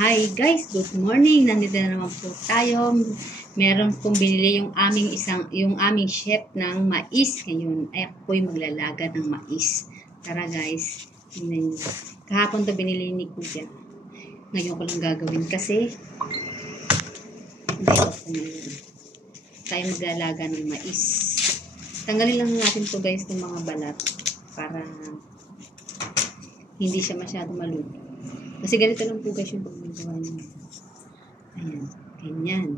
Hi guys, good morning. Nandito na naman po tayo. Meron pong binili yung aming chef ng mais ngayon. Ay ako po'y maglalaga ng mais. Tara guys, tingnan niyo. Kahapon to binili ni Kuya. Ngayon ko lang gagawin kasi hindi ko ngayon. Tayo maglalaga ng mais. Tanggalin lang natin to guys ng mga balat para hindi siya masyado maluto. Kasi ganito lang po guys yung pagmagawa niya. Ayan, ganyan.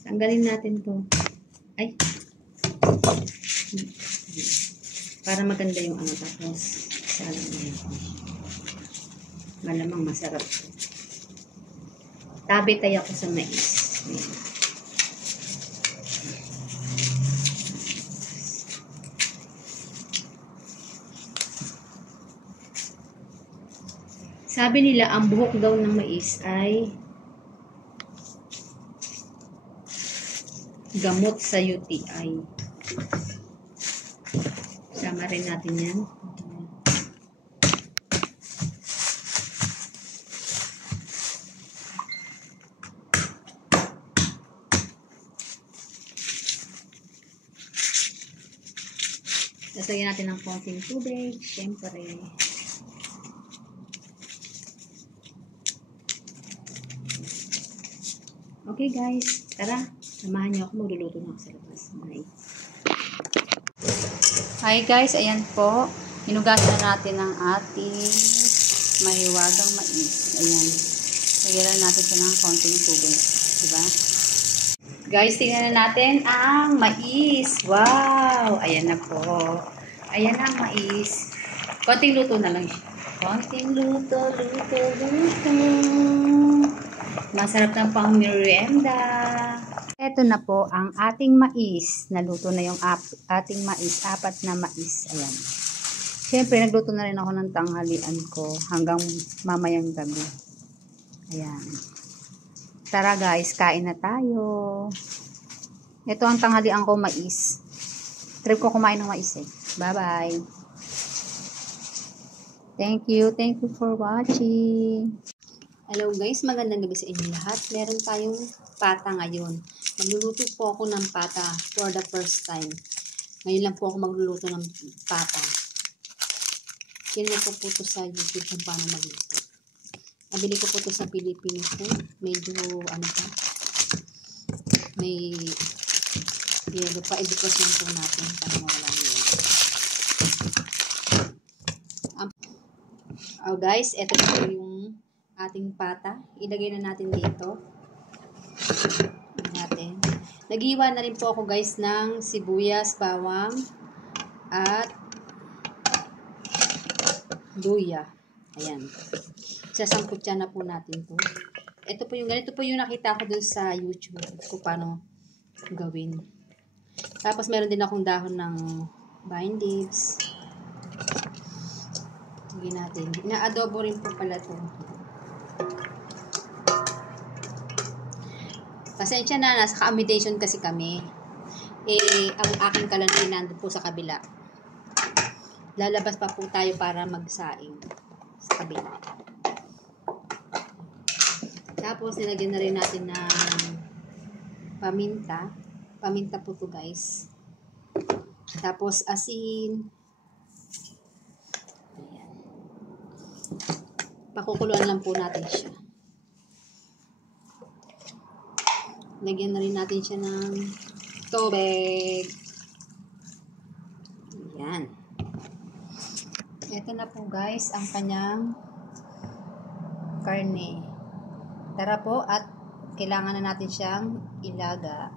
Tanggalin natin to. Ay. Para maganda yung ano, tapos salang natin. Malamang masarap. Tabi tayo ako sa mais. Ayan. Sabi nila, ang buhok daw ng mais ay gamot sa UTI. Sama rin natin yan. Lasagyan natin ng konting tubig. Siyempre. Okay guys, tara. Samahan niyo ako. Magluluto na ako sa labas. Hi guys, ayan po. Hinugasan na natin ang ating mahiwagang mais. Ayan. Lagyan natin siya ng konting tubig. Diba? Guys, tingnan na natin ang mais. Wow! Ayan na po. Ayan ang mais. Konting luto na lang siya. Konting luto. Masarap ng pang merienda. Ito na po ang ating mais. Naluto na yung ating mais. 4 na mais. Ayan. Siyempre, nagluto na rin ako ng tanghalian ko hanggang mamayang gabi. Ayan. Tara guys, kain na tayo. Ito ang tanghalian ko, mais. Trip ko kumain ng mais eh. Bye-bye. Thank you for watching. Hello guys, magandang gabi sa inyo lahat. Meron tayong pata ngayon. Magluluto po ako ng pata for the first time. Ngayon lang po ako magluluto ng pata. Kinuha ko po ito sa YouTube kung paano magluto. Nabili ko po ito sa Pilipinas po. Medyo ano pa. May yelo pa. I-depress lang po natin para mawala yun. Oh guys, ito po yung ating pata. Ilagay na natin dito. Nag-iwan na rin po ako guys ng sibuyas, bawang, at luya. Ayan. Sasangkutsa na po natin to. Ganito po yung nakita ko dun sa YouTube kung paano gawin. Tapos meron din akong dahon ng vine leaves. Lagyan natin. Ina-adobo rin po pala to. Pasensya na, nasa accommodation kasi kami. Ang aking kalantin nandun po sa kabila. Lalabas pa po tayo para magsaing sa kabila. Tapos, nilagyan na rin natin ng paminta. Paminta po to guys. Tapos, asin. Ayan. Pakukuluan lang po natin siya. Lagyan na rin natin siya ng tubig. Ayan. Ito na po guys ang kanyang karne. Tara po at kailangan na natin siyang ilaga.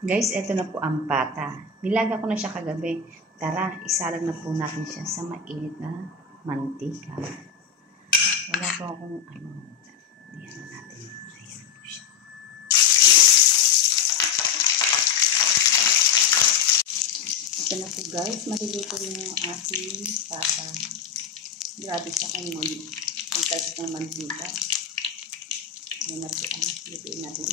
Guys, ito na po ang pata. Nilaga ko na siya kagabi. Tara, isalang na po natin siya sa mainit na mantika. Wala po akong ano. Ayan na natin. Ayan po siya. Ito na po guys. Maluluto na yung ating pata. Grabe siya kung mag-itas ng mantika. Ayan na po ang lutuin natin.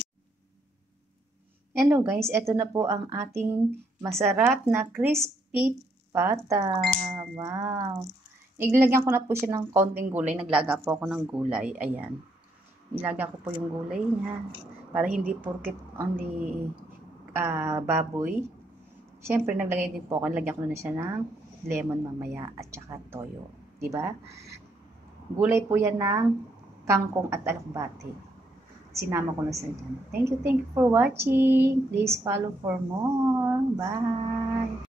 Hello guys, eto na po ang ating masarap na crispy pata. Wow! Ilagyan ko na po siya ng konting gulay. Naglaga po ako ng gulay. Ayan. Ilaga ko po yung gulay niya. Para hindi porket only baboy. Siyempre, naglagay din po ako. Lagyan ko na siya ng lemon mamaya at saka toyo. Diba? Gulay po yan ng kangkong at alokbati. Sinama ko na sa dyan. Thank you for watching. Please follow for more. Bye!